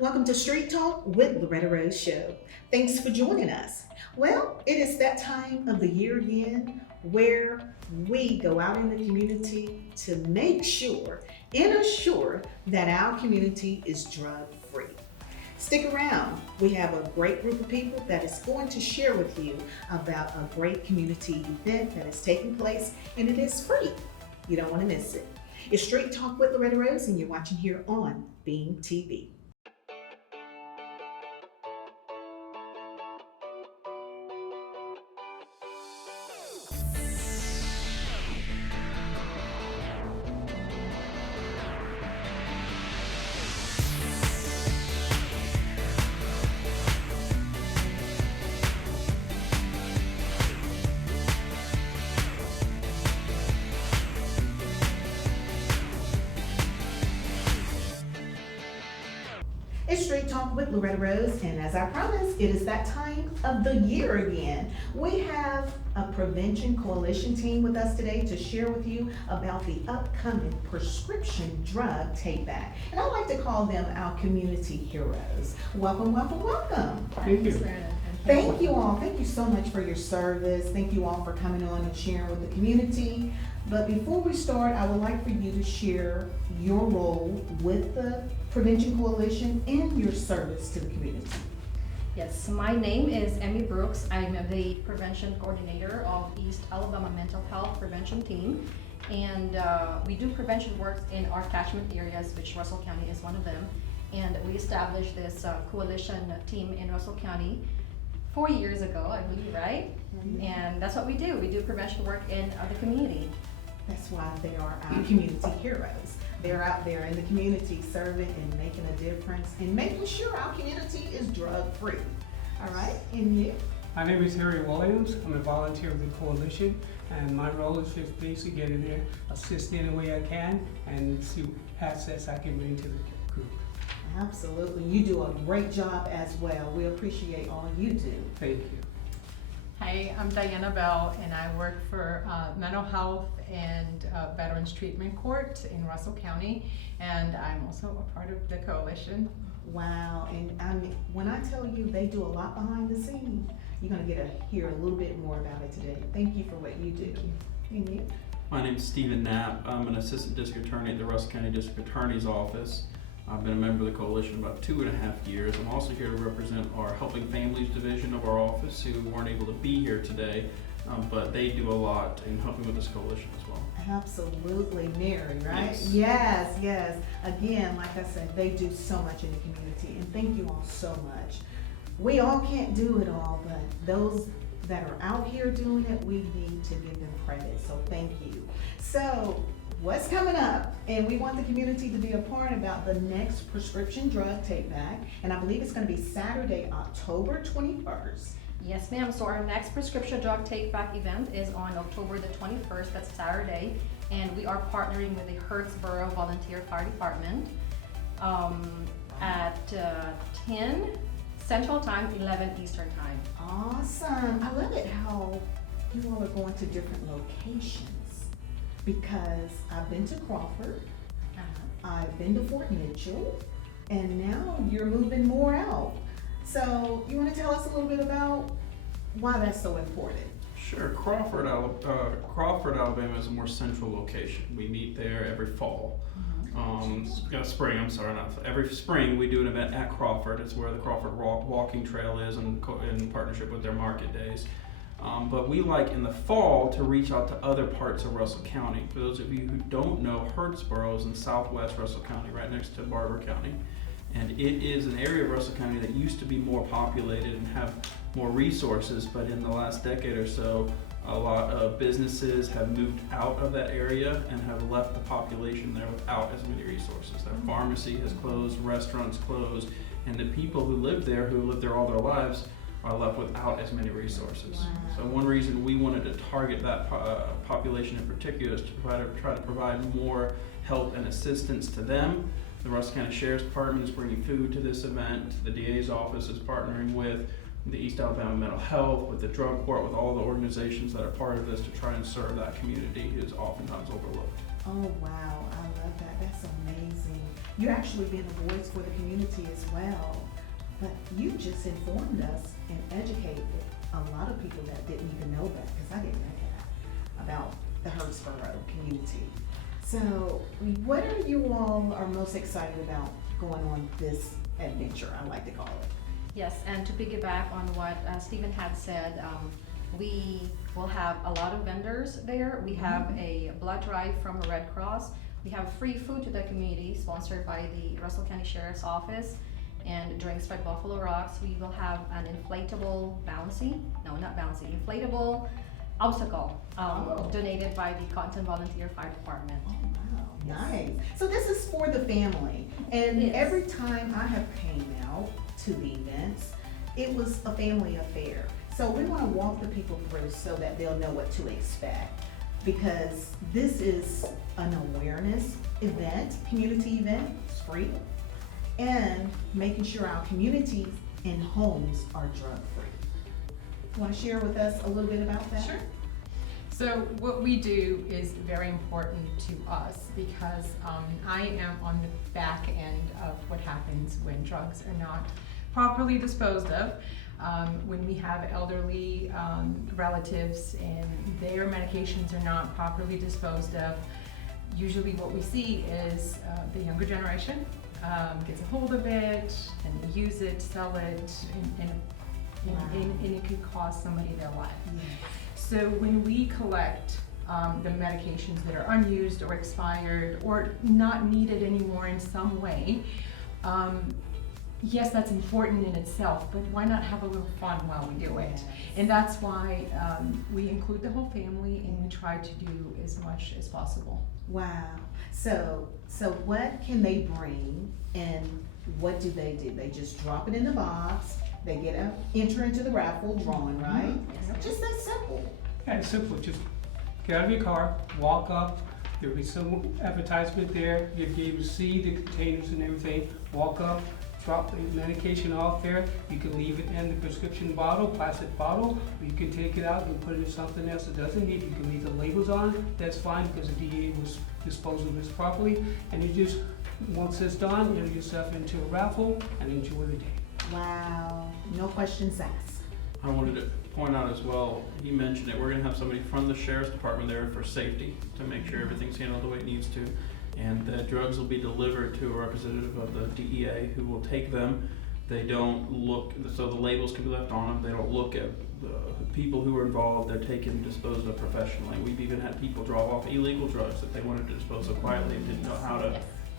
Welcome to Street Talk with Loretta Rose Show. Thanks for joining us. Well, it is that time of the year again where we go out in the community to make sure and assure that our community is drug free. Stick around. We have a great group of people that is going to share with you about a great community event that is taking place, and it is free. You don't want to miss it. It's Street Talk with Loretta Rose, and you're watching here on Beam TV. It's Straight Talk with Loretta Rose, and as I promised, it is that time of the year again. We have a Prevention Coalition team with us today to share with you about the upcoming prescription drug take back. And I like to call them our community heroes. Welcome, welcome, welcome. Thank you. Thank you all. Thank you so much for your service. Thank you all for coming on and sharing with the community. But before we start, I would like for you to share your role with the Prevention Coalition and your service to the community. Yes, my name is Emmy Brooks. I'm the prevention coordinator of East Alabama Mental Health Prevention Team. And we do prevention work in our catchment areas, which Russell County is one of them. And we established this coalition team in Russell County 4 years ago, I believe, right? Mm-hmm. And that's what we do. We do prevention work in the community. That's why they are our community heroes. They're out there in the community serving and making a difference and making sure our community is drug free. All right, and you? My name is Harry Williams. I'm a volunteer of the coalition, and my role is just basically get in there, assist any way I can, and see what assets I can bring to the group. Absolutely. You do a great job as well. We appreciate all you do. Thank you. Hi, I'm Diana Bell, and I work for Mental Health and Veterans Treatment Court in Russell County, and I'm also a part of the coalition. Wow, and I mean, when I tell you they do a lot behind the scenes, you're gonna get to hear a little bit more about it today. Thank you for what you do. And you? My name is Stephen Knapp. I'm an assistant district attorney at the Russell County District Attorney's Office. I've been a member of the coalition about 2.5 years. I'm also here to represent our Helping Families division of our office who weren't able to be here today, but they do a lot in helping with this coalition as well. Absolutely, Mary, right? Yes. Yes, yes. Again, like I said, they do so much in the community, and thank you all so much. We all can't do it all, but those that are out here doing it, we need to give them credit, so thank you. So, what's coming up? And we want the community to be a part about the next prescription drug take back, and I believe it's gonna be Saturday, October 21st. Yes, ma'am. So our next prescription drug take back event is on October the 21st, that's Saturday, and we are partnering with the Hurtsboro Volunteer Fire Department at 10 Central Time, 11 Eastern Time. Awesome. I love it how you all are going to different locations, because I've been to Crawford, I've been to Fort Mitchell, and now you're moving more out. So you want to tell us a little bit about why that's so important? Sure. Crawford, Alabama is a more central location. We meet there every fall. Spring, I'm sorry, not every spring we do an event at Crawford. It's where the Crawford Walking Trail is in partnership with their market days. But we like in the fall to reach out to other parts of Russell County. For those of you who don't know, Hurtsboro is in southwest Russell County, right next to Barber County. And it is an area of Russell County that used to be more populated and have more resources, but in the last decade or so, a lot of businesses have moved out of that area and have left the population there without as many resources. Their pharmacy has closed, restaurants closed, and the people who live there all their lives, are left without as many resources. Wow. So one reason we wanted to target that population in particular is to try to provide more help and assistance to them. The Russell County Sheriff's Department is bringing food to this event. The DA's office is partnering with the East Alabama Mental Health, with the drug court, with all the organizations that are part of this to try and serve that community who is oftentimes overlooked. Oh wow, I love that. That's amazing. You're actually being a voice for the community as well. But you just informed us and educated a lot of people that didn't even know that, because I didn't know that, about the Hurtsboro community. So what are you all are most excited about going on this adventure, I like to call it? Yes, and to piggyback on what Stephen had said, we will have a lot of vendors there. We have a blood drive from Red Cross. We have free food to the community sponsored by the Russell County Sheriff's Office, and drinks by Buffalo Rocks. We will have an inflatable inflatable obstacle donated by the Cotton Volunteer Fire Department. Oh, wow, nice. So this is for the family, and Yes. every time I have came out to the events, it was a family affair. So we wanna walk the people through so that they'll know what to expect, because this is an awareness event, community event, it's free, and making sure our communities and homes are drug-free. Want to share with us a little bit about that? Sure. So what we do is very important to us because I am on the back end of what happens when drugs are not properly disposed of. When we have elderly relatives and their medications are not properly disposed of, usually what we see is the younger generation gets a hold of it and they use it, sell it, and it could cost somebody their life. Yeah. So when we collect the medications that are unused or expired or not needed anymore in some way, yes, that's important in itself, but why not have a little fun while we do it? Yes. And that's why we include the whole family and we try to do as much as possible. Wow. So what can they bring and what do? They just drop it in the box, they enter into the raffle drawing, right? Just that simple. Yeah, it's simple, just get out of your car, walk up, there'll be some advertisement there, you'll be able to see the containers and everything, walk up, drop the medication off there, you can leave it in the prescription bottle, plastic bottle, or you can take it out and put it in something else that doesn't need, you can leave the labels on, that's fine, because the DEA was disposed of this properly, and you just, once it's done, you get yourself into a raffle and enjoy the day. Wow. No questions asked. I wanted to point out as well, he mentioned it, we're gonna have somebody from the sheriff's department there for safety, to make sure everything's handled the way it needs to. And the drugs will be delivered to a representative of the DEA who will take them. They don't look, so the labels can be left on them, they don't look at the people who are involved, they're taken, disposed of professionally. We've even had people draw off illegal drugs that they wanted to dispose of quietly and didn't know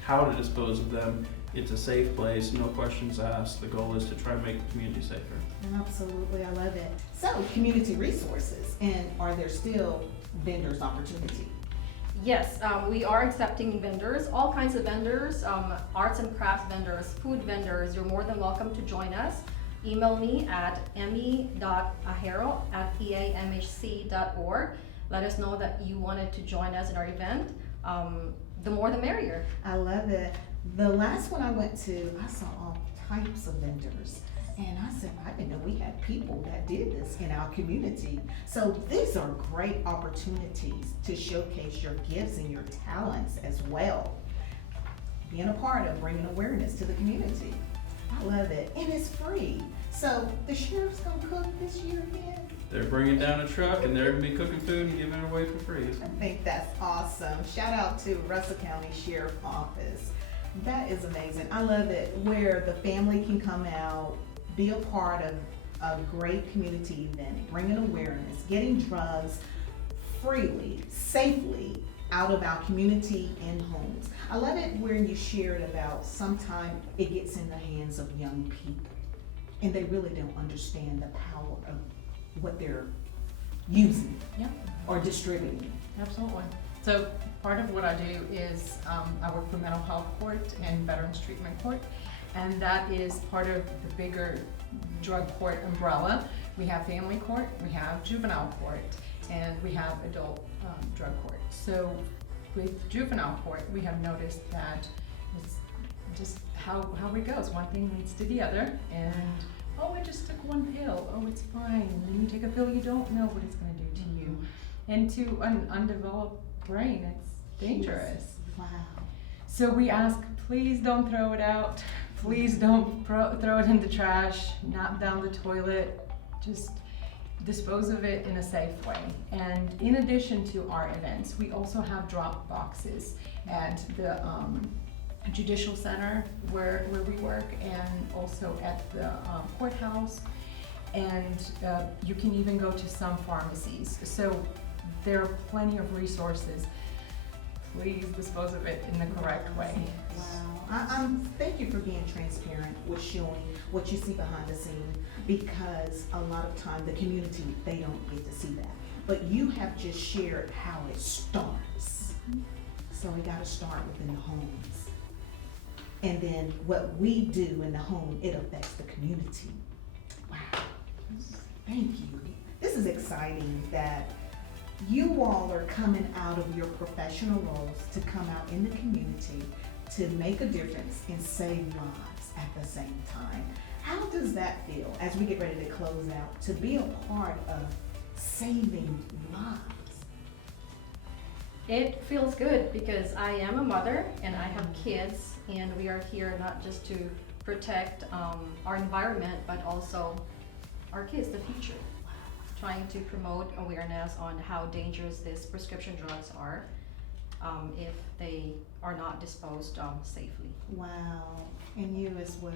how to dispose of them. It's a safe place, no questions asked. The goal is to try and make the community safer. Absolutely, I love it. So, community resources, and are there still vendors opportunity? Yes, we are accepting vendors, all kinds of vendors, arts and crafts vendors, food vendors. You're more than welcome to join us. Email me at emmy.ahero@eamhc.org. Let us know that you wanted to join us in our event. The more the merrier. I love it. The last one I went to, I saw all types of vendors. And I said, I didn't know we had people that did this in our community. So these are great opportunities to showcase your gifts and your talents as well. Being a part of bringing awareness to the community. I love it. And it's free. So the sheriff's gonna cook this year again? They're bringing down a truck and they're gonna be cooking food and giving it away for free. I think that's awesome. Shout out to Russell County Sheriff Office. That is amazing. I love it where the family can come out, be a part of a great community event, bringing awareness, getting drugs freely, safely out of our community and homes. I love it where you shared about sometimes it gets in the hands of young people and they really don't understand the power of what they're using Yep. or distributing. Absolutely. So part of what I do is I work for mental health court and veterans treatment court, and that is part of the bigger drug court umbrella. We have family court, we have juvenile court, and we have adult drug court. So with juvenile court, we have noticed that it's just how it goes. One thing leads to the other, and oh, I just took one pill, oh, it's fine. And then you take a pill, you don't know what it's gonna do to you. And to an undeveloped brain, it's dangerous. Wow. So we ask, please don't throw it out. Please don't throw it in the trash, knock down the toilet, just dispose of it in a safe way. And in addition to our events, we also have drop boxes at the Judicial Center where we work, and also at the courthouse. And you can even go to some pharmacies. So there are plenty of resources. Please dispose of it in the correct way. Wow. Thank you for being transparent with showing what you see behind the scene, because a lot of time the community, they don't get to see that. But you have just shared how it starts. So we gotta start within the homes. And then what we do in the home, it affects the community. Wow. Thank you. This is exciting that you all are coming out of your professional roles to come out in the community to make a difference and save lives at the same time. How does that feel as we get ready to close out, to be a part of saving lives? It feels good because I am a mother and I have kids, and we are here not just to protect our environment, but also our kids, the future. Trying to promote awareness on how dangerous these prescription drugs are if they are not disposed safely. Wow, and you as well.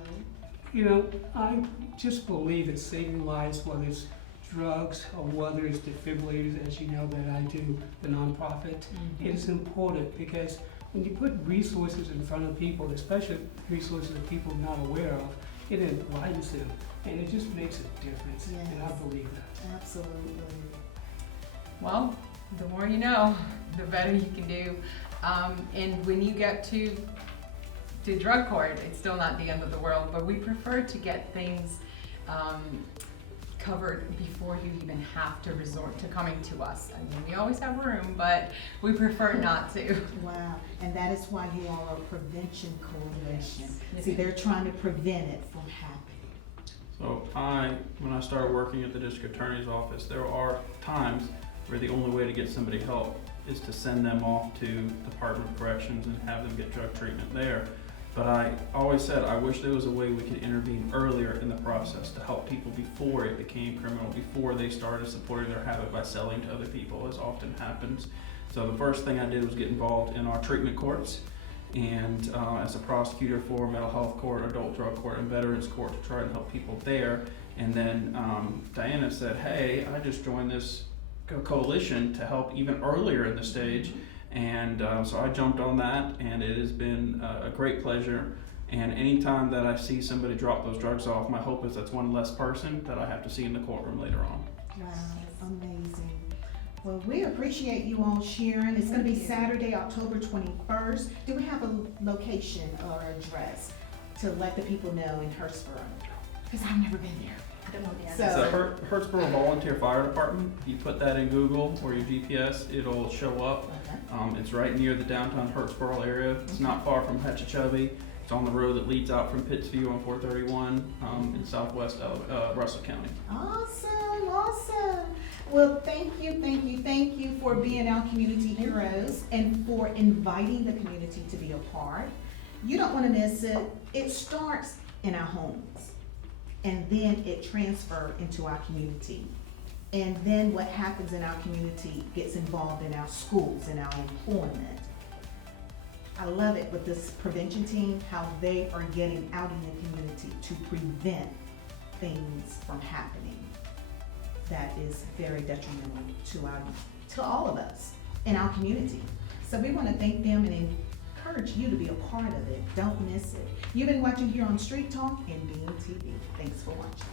You know, I just believe that saving lives, whether it's drugs or whether it's defibrillators, as you know that I do, the nonprofit, it is important because when you put resources in front of people, especially resources that people are not aware of, it enlightens them and it just makes a difference. Yes. And I believe that. Absolutely. Well, the more you know, the better you can do. And when you get to drug court, it's still not the end of the world, but we prefer to get things covered before you even have to resort to coming to us. I mean, we always have room, but we prefer not to. Wow, and that is why you all are Prevention Coalition. Yes. See, they're trying to prevent it from happening. So when I started working at the district attorney's office, there are times where the only way to get somebody help is to send them off to Department of Corrections and have them get drug treatment there. But I always said I wish there was a way we could intervene earlier in the process to help people before it became criminal, before they started supporting their habit by selling to other people, as often happens. So the first thing I did was get involved in our treatment courts, and as a prosecutor for mental health court, adult drug court, and veterans court to try and help people there. And then Diana said, hey, I just joined this coalition to help even earlier in the stage. And so I jumped on that, and it has been a great pleasure. And anytime that I see somebody drop those drugs off, my hope is that's one less person that I have to see in the courtroom later on. Wow, amazing. Well, we appreciate you all sharing. It's gonna be Saturday, October 21st. Do we have a location or address to let the people know in Hurtsboro? Because I've never been there. I don't know the So- answer. It's the Hurtsboro Volunteer Fire Department. You put that in Google or your GPS, it'll show up. It's right near the downtown Hurtsboro area. It's not far from Hatchachubby. It's on the road that leads out from Pittsview on 431 in southwest Russell County. Awesome, awesome. Well, thank you for being our community heroes and for inviting the community to be a part. You don't want to miss it. It starts in our homes, and then it transfers into our community. And then what happens in our community gets involved in our schools and our employment. I love it with this prevention team, how they are getting out in the community to prevent things from happening that is very detrimental to all of us in our community. So we want to thank them and encourage you to be a part of it. Don't miss it. You've been watching here on Street Talk and Beam TV. Thanks for watching.